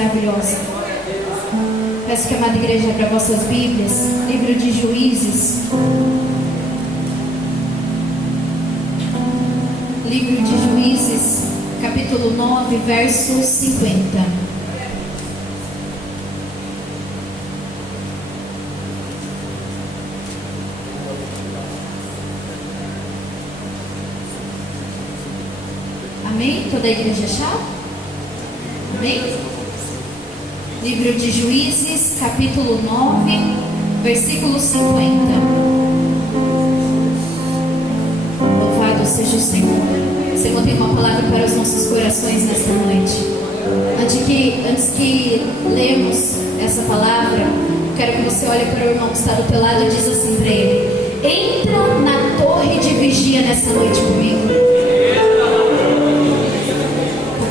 maravilhosa. Peço que a amada igreja abra vossas Bíblias, livro de Juízes. Livro de Juízes, capítulo 9, verso 50. Amém? Toda a igreja achou? Amém? Livro de Juízes, capítulo 9, versículo 50. Louvado seja o Senhor. O Senhor tem uma palavra para os nossos corações nesta noite. Antes que lemos essa palavra, quero que você olhe para o irmão que está do teu lado e diz assim para ele: entra na torre de vigia nessa noite comigo.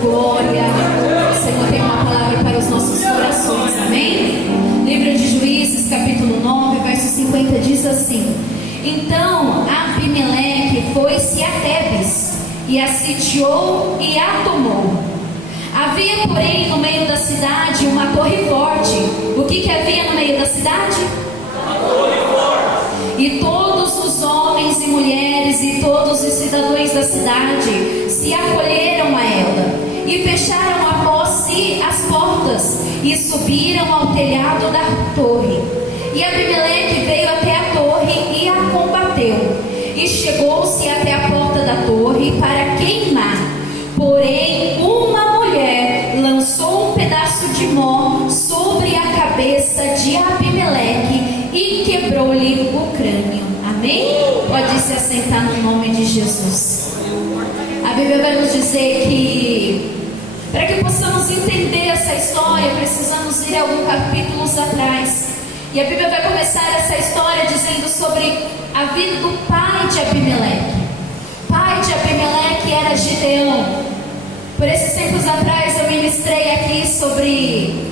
Glória, o Senhor tem uma palavra para os nossos corações, amém? Livro de Juízes, capítulo 9, verso 50 diz assim: então Abimeleque foi-se a Tebes e a sitiou e a tomou. Havia, porém, no meio da cidade uma torre forte. O que havia no meio da cidade? Uma torre forte. E todos os homens e mulheres e todos os cidadãos da cidade se acolheram a ela e fecharam após si as portas e subiram ao telhado da torre. E Abimeleque veio até a torre e a combateu, e chegou-se até a porta da torre para queimar. Porém, uma mulher lançou um pedaço de mó sobre a cabeça de Abimeleque e quebrou-lhe o crânio. Amém? Pode se assentar no nome de Jesus. A Bíblia vai nos dizer que para que possamos entender essa história, precisamos ir alguns capítulos atrás. E a Bíblia vai começar essa história dizendo sobre a vida do pai de Abimeleque. O pai de Abimeleque era Gideão. Por esses tempos atrás eu ministrei aqui sobre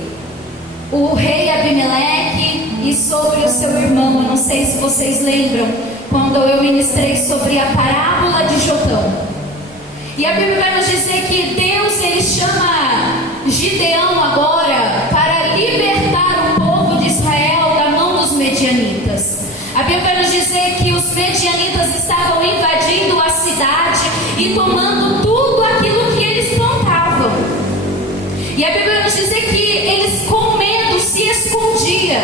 o rei Abimeleque e sobre o seu irmão. Eu não sei se vocês lembram quando eu ministrei sobre a parábola de Jotão. E a Bíblia vai nos dizer que Deus, ele chama Gideão agora para libertar o povo de Israel da mão dos medianitas. A Bíblia vai nos dizer que os medianitas estavam invadindo a cidade e tomando tudo aquilo que eles plantavam. E a Bíblia vai nos dizer que eles com medo se escondiam.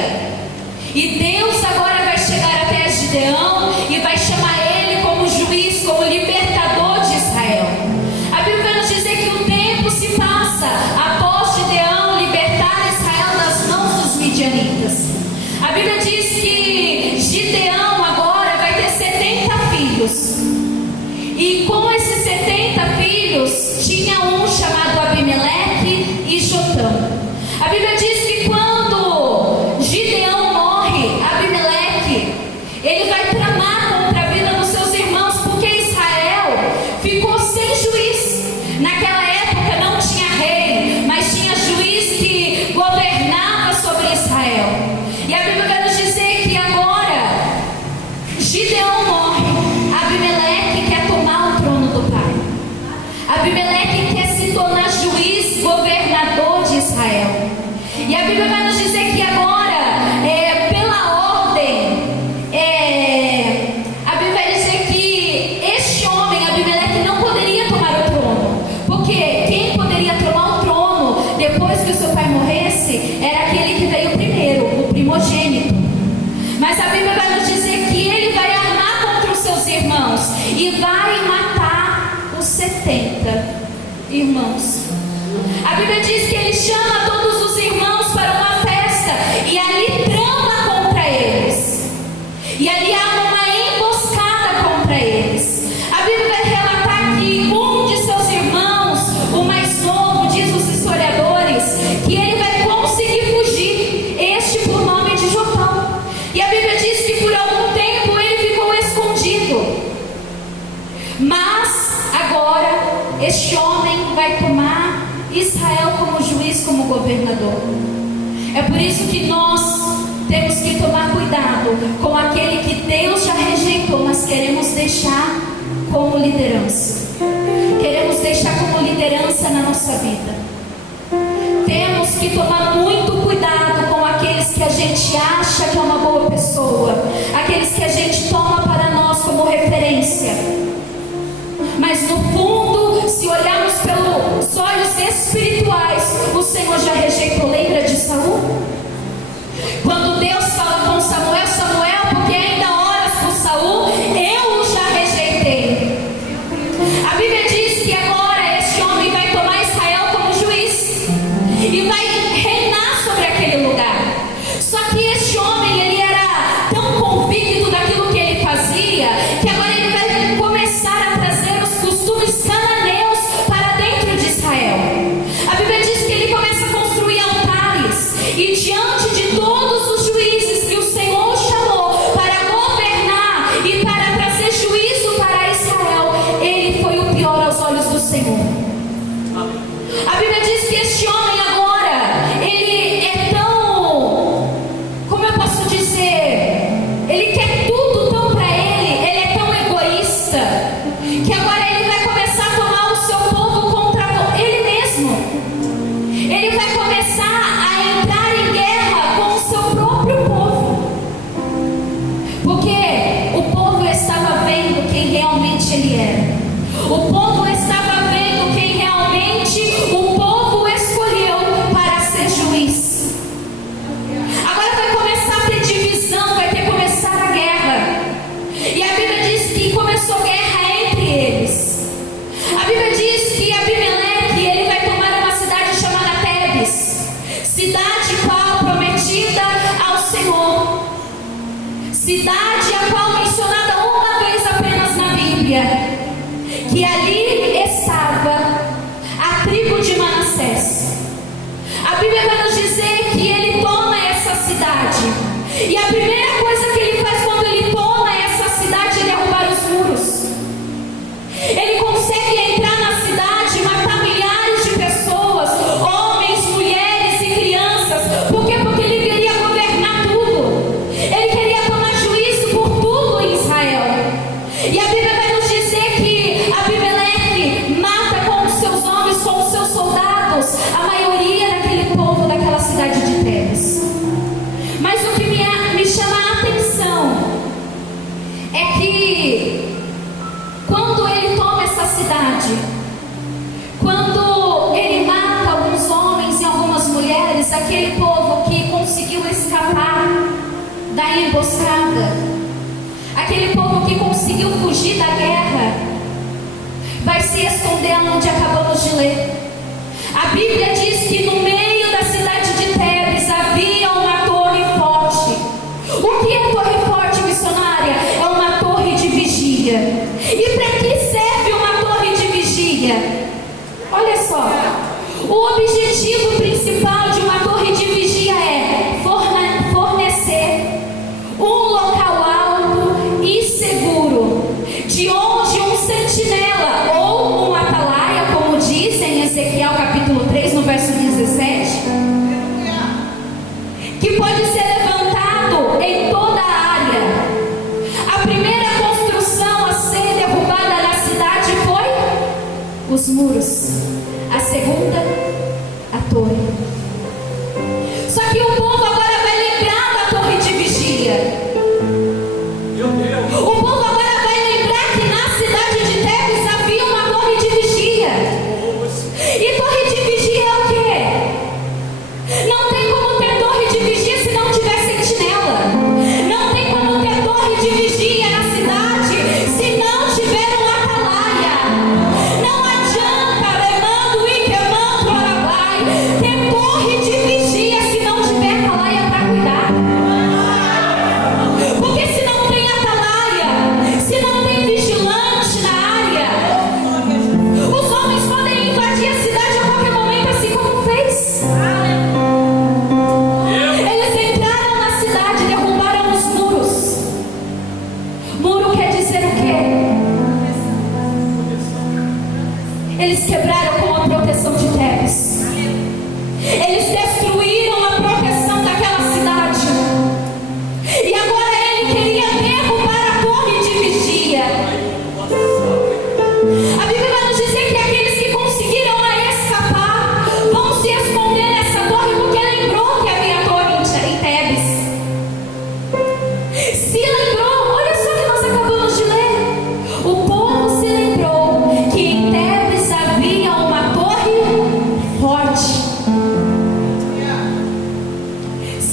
E Deus agora vai chegar até Gideão e vai chamar ele como juiz, como libertador de Israel. A Bíblia vai nos dizer que o tempo se passa após Gideão libertar Israel das mãos dos midianitas. A Bíblia diz que Gideão agora vai ter 70 filhos. E com esses 70 filhos tinha um chamado Abimeleque e Jotão. A Bíblia diz que quando Gideão morre, Abimeleque, ele vai tramar contra a vida dos seus irmãos, porque Israel ficou sem juiz. Naquela época não tinha rei, mas tinha juiz que governava sobre Israel. E a Bíblia vai nos dizer que agora Gideão morre, Abimeleque quer tomar o trono do pai. Abimeleque quer se tornar juiz, governador de Israel. E a Bíblia vai nos dizer que agora, pela ordem, a Bíblia vai dizer que este homem, Abimeleque, não poderia tomar o trono. Porque quem poderia tomar o trono depois que o seu pai morresse era aquele que veio primeiro, o primogênito. Mas a Bíblia vai nos dizer que ele vai armar contra os seus irmãos e vai matar os 70 irmãos. A Bíblia diz que ele chama todos os irmãos para uma festa e ali trama contra eles. E ali há uma emboscada contra eles. A Bíblia vai relatar que um de seus irmãos, o mais novo, diz os historiadores, que ele vai conseguir fugir, este por nome de Jotão. E a Bíblia diz que por algum tempo ele ficou escondido. Mas agora este homem vai tomar Israel como juiz, como governador. É por isso que nós temos que tomar cuidado com aquele que Deus já rejeitou, mas queremos deixar como liderança. Queremos deixar como liderança na nossa vida. temos que tomar muito cuidado com aqueles que a gente acha que é uma boa pessoa, aqueles que a gente toma para nós como referência. Mas no fundo, se olharmos pelos olhos espirituais, o Senhor já rejeitou. Lembra de Saul? Quando Deus fala com Samuel: Samuel, porque ainda oras por Saul, eu o já rejeitei. A Bíblia diz que agora este homem vai tomar Israel como juiz e vai reinar sobre aquele lugar. Só que este homem, ele era tão convicto daquilo que ele fazia, que agora ele vai começar a trazer os costumes cananeus para dentro de Israel. A Bíblia diz que ele começa a construir altares, e diante de todos os juízes que o Senhor chamou para governar e para trazer juízo para Israel, ele foi o pior aos olhos do Senhor. A Bíblia diz que este homem agora, ele é tão, como eu posso dizer, ele quer tudo tão para ele é tão egoísta, que agora ele vai começar a tomar o seu povo contra ele mesmo. Ele vai começar a entrar em guerra com o seu próprio povo, porque o povo estava vendo quem realmente ele era. O povo estava vendo quem realmente o povo escolheu para ser juiz. Agora vai começar a ter divisão, vai ter começar a guerra. E a Bíblia diz que começou guerra entre eles. A Bíblia diz que Abimeleque, ele vai tomar uma cidade chamada Tebes, cidade qual prometida ao Senhor, cidade a qual mencionada uma vez apenas na Bíblia, que ali estava a tribo de Manassés. A Bíblia vai nos dizer que ele toma essa cidade, e a primeira coisa que ele faz quando ele toma essa cidade é derrubar os muros. Ele consegue entrar na cidade e matar milhares de pessoas, homens, mulheres e crianças. Por quê? Porque ele queria governar tudo. Ele queria tomar juízo por tudo em Israel. E a Bíblia vai nos dizer que Abimeleque mata com os seus homens, com os seus soldados, a maioria daquele povo daquela cidade de Tebes. Mas o que me chama a atenção é que quando ele toma essa cidade, quando ele mata alguns homens e algumas mulheres, aquele povo que conseguiu escapar da emboscada, aquele povo que conseguiu fugir da guerra, vai se esconder onde acabamos de ler. A Bíblia diz que no meio da cidade de Tebes havia uma torre forte. O que é torre forte, missionária? É uma torre de vigia. E para que serve uma torre de vigia? Olha só, o objetivo principal de uma torre de vigia é fornecer um local alto e seguro, de onde um sentinela ou um atalaia, como diz em Ezequiel capítulo 3, no verso 17,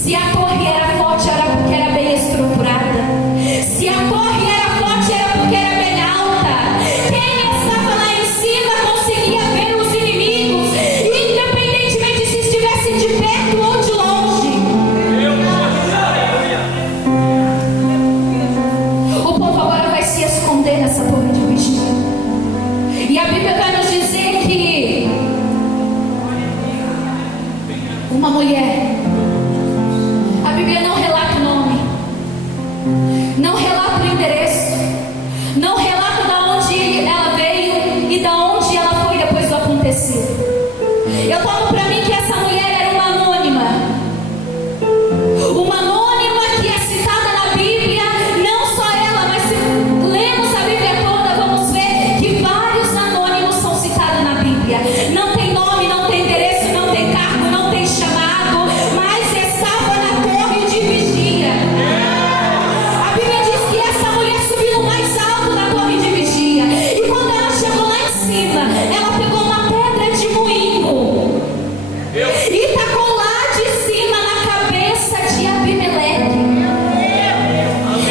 Se a torre era forte, era porque era bem estruturada. Se a torre era forte, era porque era bem alta. Quem estava lá em cima conseguia ver os inimigos, independentemente se estivessem de perto ou de longe. O povo agora vai se esconder nessa torre de vigia. E a Bíblia vai nos dizer que uma mulher, a Bíblia não relata o nome, não relata o endereço, não relata de onde ela veio e de onde ela foi depois do acontecido. Eu tomo para mim que essa mulher era uma anônima que é citada na Bíblia. Não só ela, mas se lemos a Bíblia toda, vamos ver que vários anônimos são citados na Bíblia. Não tem nome, não tem endereço, não tem cargo, não tem chamado, mas estava na torre de vigia. A Bíblia diz que essa mulher subiu no mais alto da torre de vigia, e quando ela chegou lá em cima, ela pegou uma pedra de moinho e tacou lá de cima na cabeça de Abimeleque.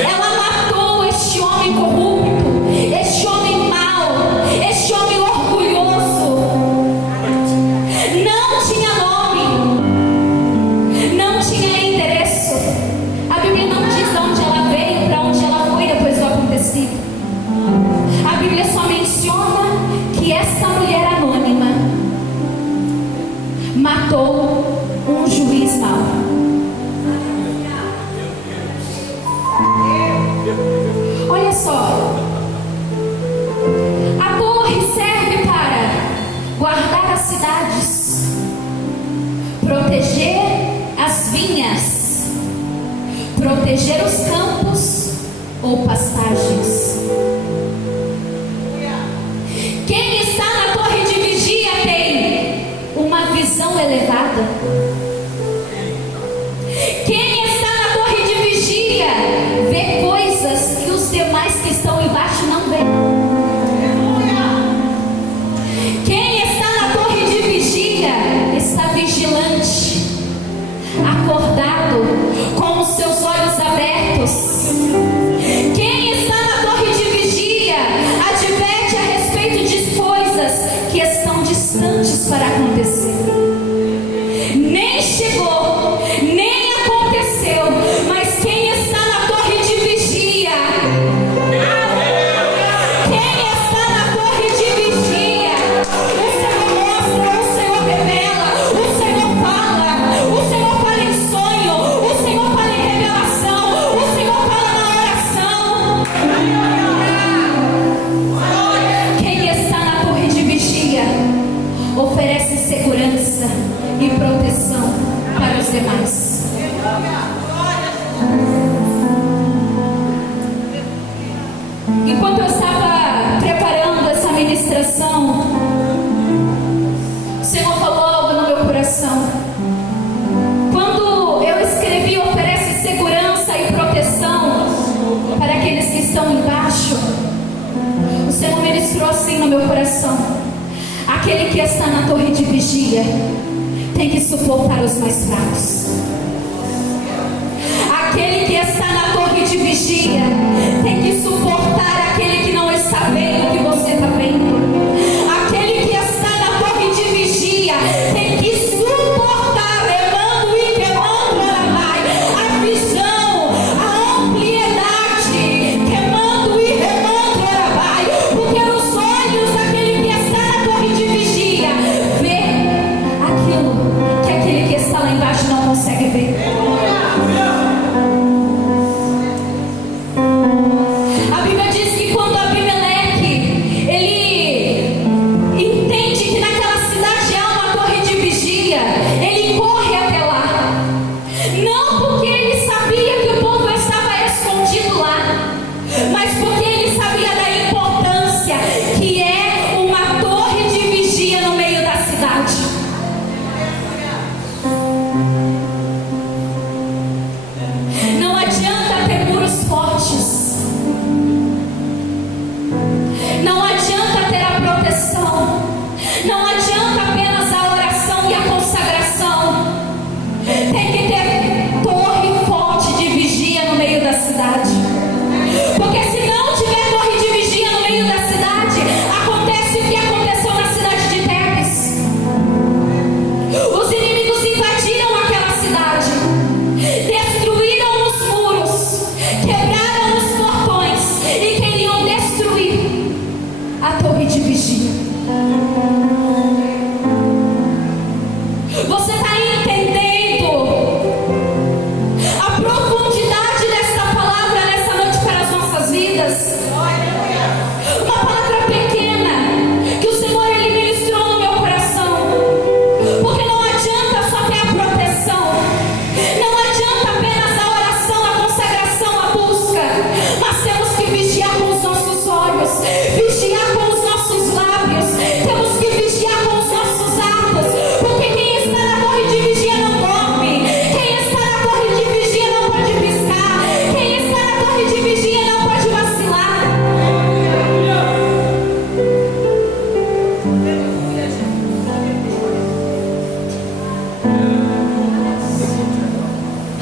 Ela matou este homem corrupto, este homem mau, este homem orgulhoso. Não tinha nome, não tinha endereço. A Bíblia não diz de onde ela veio, para onde ela foi depois do acontecido. A Bíblia só menciona que essa mulher anônima matou um juiz mau. Olha só, a torre serve para guardar as cidades, proteger as vinhas, proteger os campos ou pastagens. Quem está na torre de vigia tem uma visão elevada. Quem está na torre de vigia vê coisas que os demais que estão embaixo não veem. Quem está na torre de vigia está vigilante, acordado, com os seus olhos abertos. Quem está na torre de vigia adverte a respeito de coisas que estão distantes para acontecer. Nem chegou, nem aconteceu, mas quem está na torre de vigia, quem está na torre de vigia, o Senhor mostra, o Senhor revela, o Senhor fala em sonho, o Senhor fala em revelação, o Senhor fala na oração. Quem está na torre de vigia oferece segurança e proteção para os demais. Enquanto eu estava preparando essa ministração, o Senhor falou algo no meu coração. Quando eu escrevi oferece segurança e proteção para aqueles que estão embaixo, o Senhor ministrou assim no meu coração: aquele que está na torre de vigia tem que suportar os mais fracos. Aquele que está na torre de vigia tem que suportar aquele que não está vendo o que você está vendo. Aquele que está na torre de vigia tem que suportar, remando e queimando a visão, a ampliedade, queimando e remando porque os olhos daquele que está na torre de vigia vê aquilo que aquele que está lá embaixo não consegue ver. A Bíblia diz que quando Abimeleque ele entende que naquela cidade há uma torre de vigia, ele corre até lá. Não porque ele sabia que o povo estava escondido lá, mas porque ele sabia da importância que é uma torre de vigia no meio da cidade.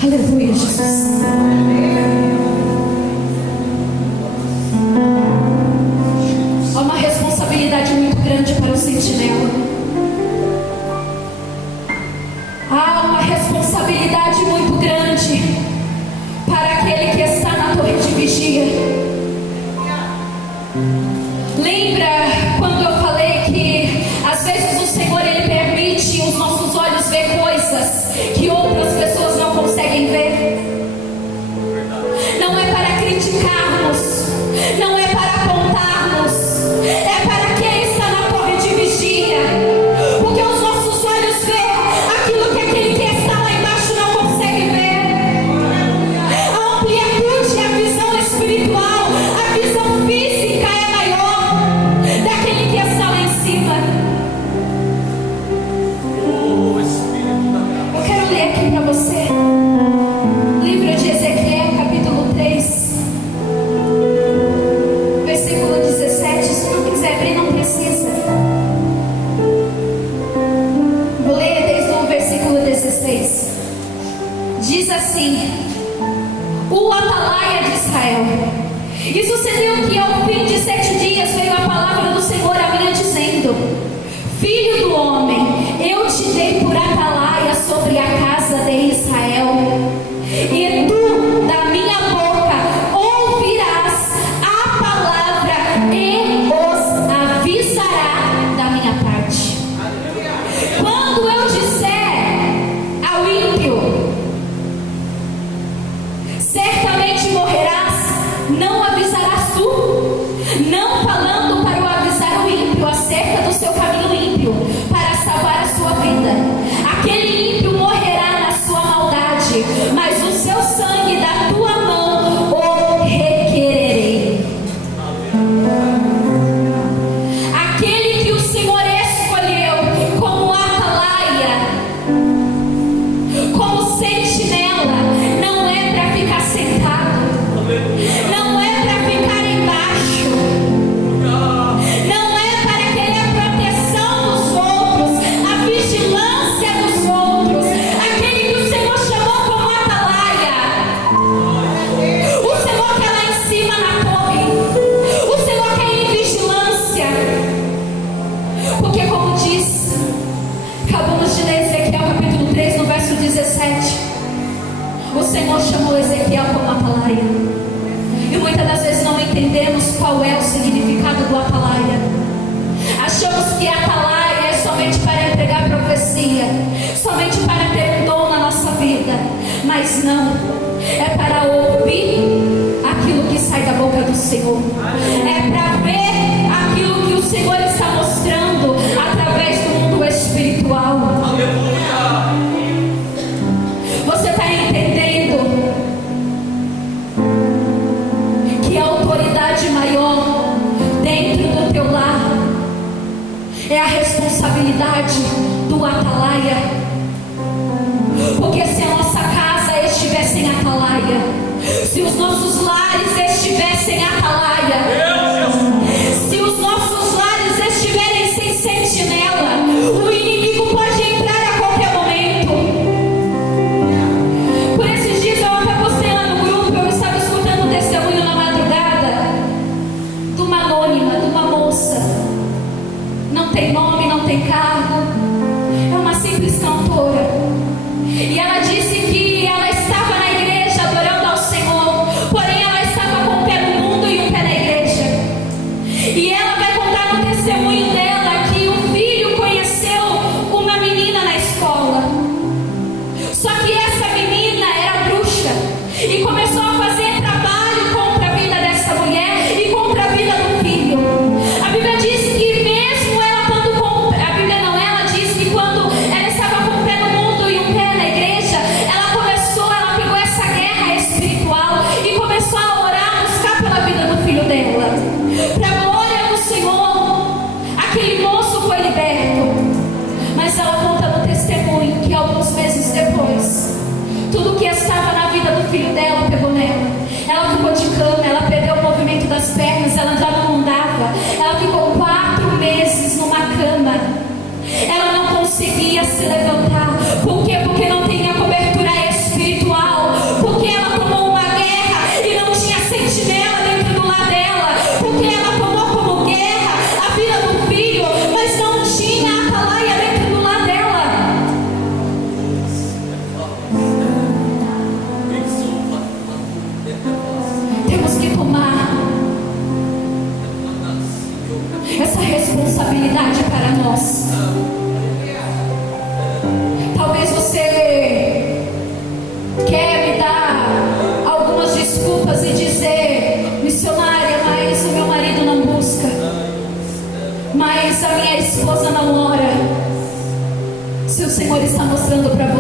Aleluia, Jesus. Há uma responsabilidade muito grande para o sentinela. Há uma responsabilidade muito grande para aquele que está na torre de vigia. Lembra quando eu falei que às vezes o Senhor ele permite os nossos olhos ver coisas que outras pessoas não conseguem ver? Não é para criticarmos, não é para apontarmos, é para quem está na torre de vigia, porque os nossos olhos veem aquilo que aquele que está lá embaixo não consegue ver. A amplitude, a visão espiritual, a visão física é maior daquele que está lá em cima. Eu quero ler aqui para você, livro de Ezequiel, capítulo 3, versículo 17. Se não quiser abrir, não precisa. Vou ler desde o versículo 16. Diz assim: o atalaia de Israel. E sucedeu que ao fim de 7 dias veio a palavra do Senhor a mim dizendo: filho do homem, eu te dei por atalaia sobre a casa de Israel, e tu da minha boca ouvirás a palavra e os avisará da minha parte. Quando eu disser ao ímpio, certamente morrerás, não avisarás tu, não falando para o avisar o ímpio acerca do seu caminho ímpio, para salvar a sua vida. Aquele ímpio morrerá na sua maldade, mas o seu sangue da tua mão o requererei. Aquele que o Senhor escolheu como atalaia, como sentinela, não é para ficar sentado, não é para ficar embaixo, não é para querer proteção dos outros, a vigilância dos outros. Aquele que o Senhor chamou como atalaia, o Senhor quer lá em cima na torre, o Senhor quer em vigilância, porque como diz, acabamos de ler Ezequiel capítulo 3 no verso 17, o Senhor chamou Ezequiel como atalaia. E muitas das vezes não entendemos qual é o significado do atalaia. Achamos que atalaia é somente para entregar profecia, somente para ter um dom na nossa vida. Mas não, é para ouvir aquilo que sai da boca do Senhor, é para ver aquilo que o Senhor está mostrando através do mundo espiritual. Você está entendendo que a autoridade maior dentro do teu lar é a responsabilidade do atalaia? Porque se a nossa casa estiver sem atalaia, se os nossos lares estivessem atalaia, se os nossos lares estiverem sem sentinela, o inimigo pode entrar a qualquer momento. Por esses dias eu até postei lá no grupo, eu estava escutando um testemunho na madrugada de uma anônima, de uma moça, não tem nome, não tem cargo, é uma simples cantora. E ela disse que ela estava na igreja adorando ao Senhor, porém ela estava com um pé no mundo e um pé na igreja. E ela vai contar no testemunho dela que o filho conheceu uma menina na escola. Só que essa menina era bruxa e começou a fazer trabalho contra a vida dessa mulher e contra a vida do filho. A Bíblia diz que mesmo ela estando com... A Bíblia não, ela diz que quando ela estava com o pé no mundo e um pé na igreja, ela pegou essa guerra espiritual e começou a orar, buscar pela vida do filho dela. Para a glória do Senhor, aquele moço foi liberto. Mas ela conta no testemunho que alguns meses depois, tudo que estava na vida do filho dela pegou nela. Ela ficou de cama, ela perdeu o movimento das pernas, ela já não andava. Ela ficou 4 meses numa cama. Ela não conseguia se levantar. Por quê? Porque não tinha cobertura espiritual.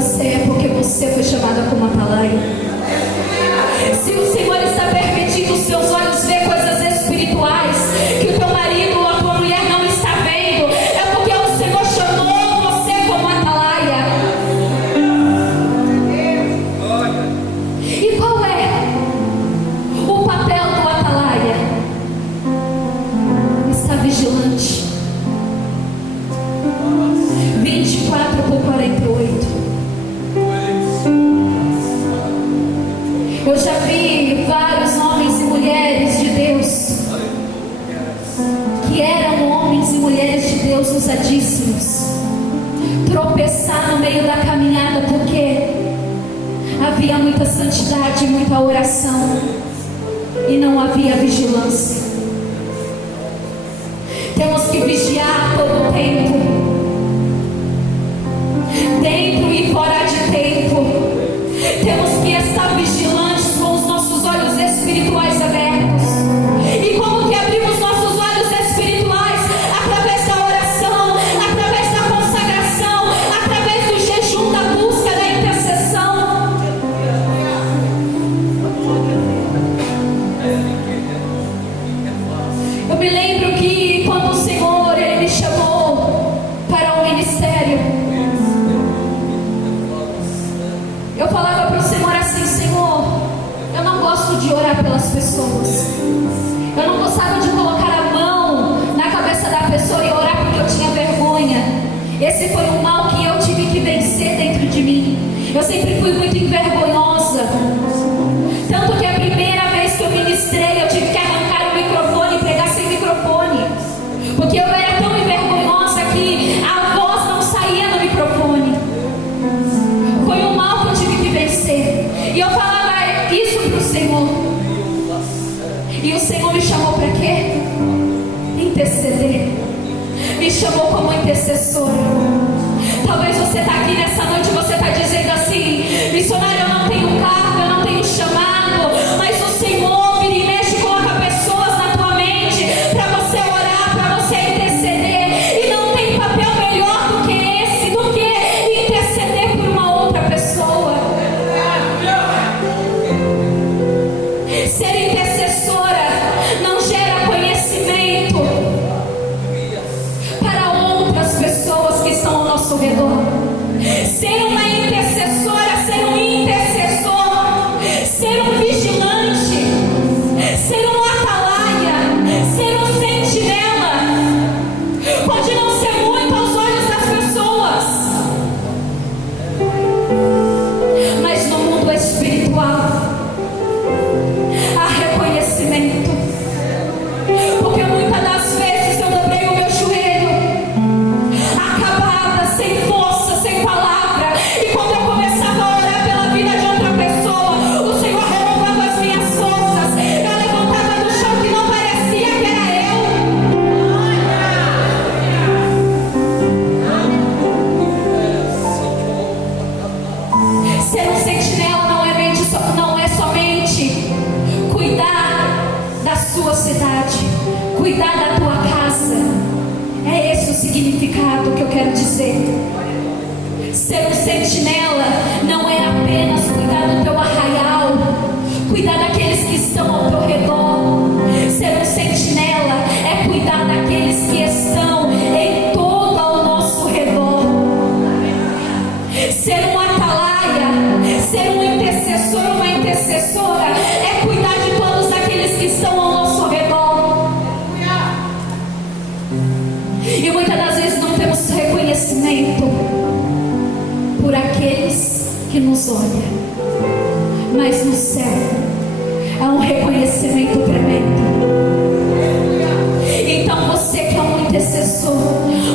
você é porque você foi chamada como atalaia. Se o Senhor está permitindo os seus olhos ver coisas espirituais que o teu marido ou a tua mulher não está vendo, é porque o Senhor chamou você como atalaia. E qual é o papel do atalaia? Está vigilante. 24:48. Eu já vi vários homens e mulheres de Deus que eram homens e mulheres de Deus usadíssimos tropeçar no meio da caminhada porque havia muita santidade, muita oração e não havia vigilância. Temos que vigiar todo o tempo, dentro e fora de tempo. Temos que estar vigilantes com os nossos olhos espirituais abertos. E como que abrimos nossos olhos espirituais? Através da oração, através da consagração, através do jejum, da busca, da intercessão. Eu me lembro que quando o Senhor Ele me chamou para o ministério, eu falava para o Senhor assim: Senhor, eu não gosto de orar pelas pessoas. Eu não gostava de colocar a mão na cabeça da pessoa e orar porque eu tinha vergonha. Esse foi um mal que eu tive que vencer dentro de mim. Eu sempre fui muito envergonhosa. Tanto que a primeira vez que eu ministrei, eu tive que arrancar o microfone e pregar sem microfone. Porque eu era tão envergonhosa que a voz não saía no microfone. Foi um mal que eu tive que vencer. E eu falava isso para o Senhor. E o Senhor me chamou para quê? Interceder. Me chamou como intercessora. Talvez você está aqui nessa noite e você está dizendo assim: missionário, eu não tenho cargo, eu não tenho chamado. Mas o Senhor vira e mexe, coloca pessoas na tua mente para você orar, para você interceder. E não tem papel melhor do que esse, do que interceder por uma outra pessoa. Ser intercessora não gera conhecimento para outras pessoas que estão ao nosso redor. Ser uma intercessora, ser um intercessor, ser um vigilante, ser um atalaia, ser um sentinela, pode não ser muito aos olhos das pessoas, mas no mundo espiritual há reconhecimento. Porque muitas das vezes eu dobrei o meu joelho, acabada, sem força, sem palavra. E quando eu começava a orar pela vida de outra pessoa, o Senhor renovava as minhas forças. Eu levantava do chão que não parecia que era eu. Ser um sentinela não é somente cuidar da sua cidade, cuidar da tua casa. É esse o significado que eu quero dizer. Ser um sentinela não é apenas cuidar do teu arraial, cuidar daqueles que estão ao teu redor. Ser um sentinela é cuidar daqueles que estão em todo ao nosso redor. Ser um atalaia, ser um intercessor, uma intercessora, é cuidar de todos aqueles que estão ao nosso redor. E muitas das vezes não temos reconhecimento por aqueles que nos olham, mas no céu há um reconhecimento tremendo. Então você que é um intercessor,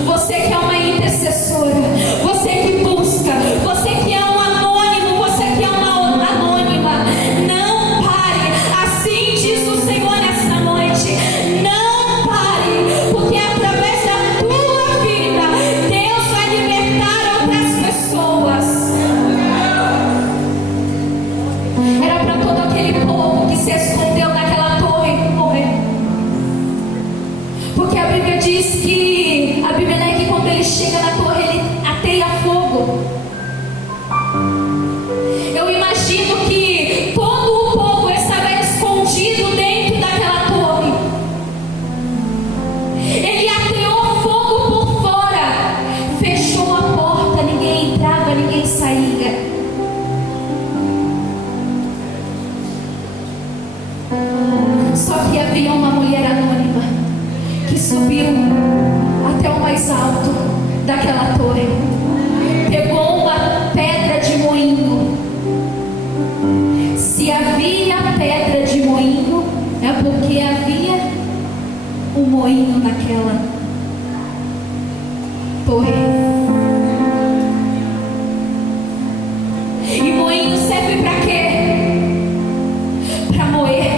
você que é uma intercessora, você que busca, você que é um anônimo, você que é uma anônima, não pare. Assim diz o Senhor nessa noite: não pare, porque através da tua vida Deus vai libertar outras pessoas. Era para todo aquele povo que se escondeu naquela torre morrer. Porque a Bíblia diz que Abimeleque, quando ele chega na torre, ele ateia fogo. subiu até o mais alto daquela torre, pegou uma pedra de moinho. Se havia pedra de moinho, é porque havia um moinho naquela torre. E moinho serve para quê? Para moer.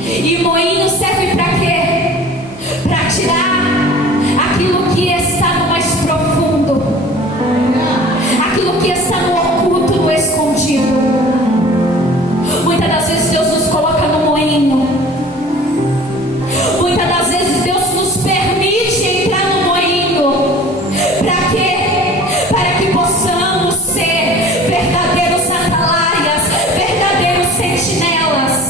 E moinho serve para quê? Para tirar aquilo que está no mais profundo, aquilo que está no oculto, no escondido. Muitas das vezes Deus nos coloca no moinho. Muitas das vezes Deus nos permite entrar no moinho. Para quê? Para que possamos ser verdadeiros atalaias, verdadeiros sentinelas.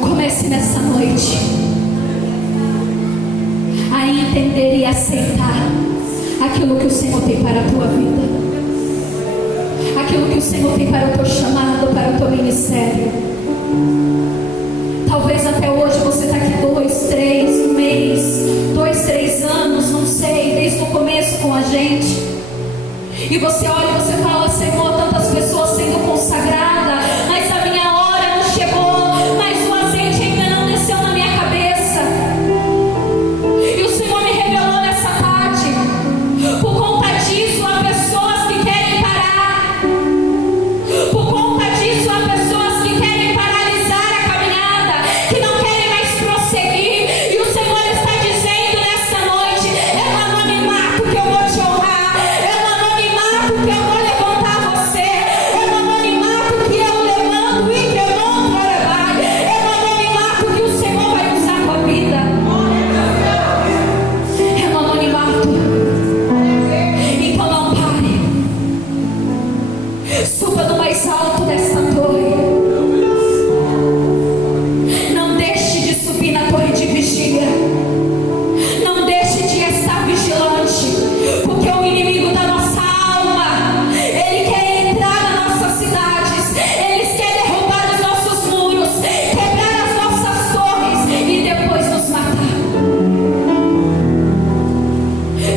Comece nessa noite a entender e aceitar aquilo que o Senhor tem para a tua vida, aquilo que o Senhor tem para o teu chamado, para o teu ministério. Talvez até hoje você está aqui 2, 3 meses, 2, 3 anos, não sei, desde o começo com a gente, e você olha e você fala: Senhor, tantas pessoas sendo consagradas, mas a minha hora não chegou, mas o azeite ainda não desceu na minha cabeça. E o Senhor me revelou nessa tarde: por conta disso há pessoas que querem parar, por conta disso há pessoas que querem paralisar a caminhada, que não querem mais prosseguir. E o Senhor está dizendo nessa noite: é um anonimato que eu vou te honrar, é um anonimato que eu vou levantar você, é um anonimato que eu levanto e que eu não trabalho, é um anonimato que o Senhor vai usar a tua vida, é um anonimato. Então não pare, suba do mais alto dessa torre, não deixe de subir na torre de vigia, não deixe de estar vigilante, porque o inimigo da nossa alma, ele quer entrar nas nossas cidades, ele quer derrubar os nossos muros, quebrar as nossas torres e depois nos matar.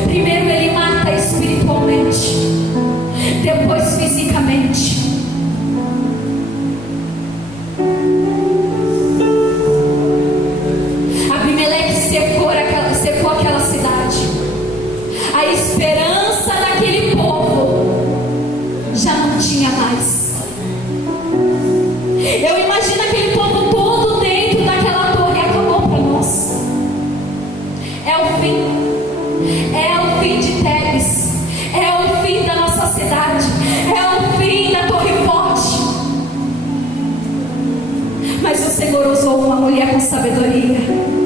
Primeiro ele mata espiritualmente, depois fisicamente. Abimeleque secou aquela cidade. A esperança daquele povo já não tinha mais. Eu imagino aquele povo todo dentro daquela torre. Acabou para nós. É o fim. É o fim de Tebes. É o fim da nossa cidade. É o fim da Torre Forte. Mas o Senhor usou uma mulher com sabedoria.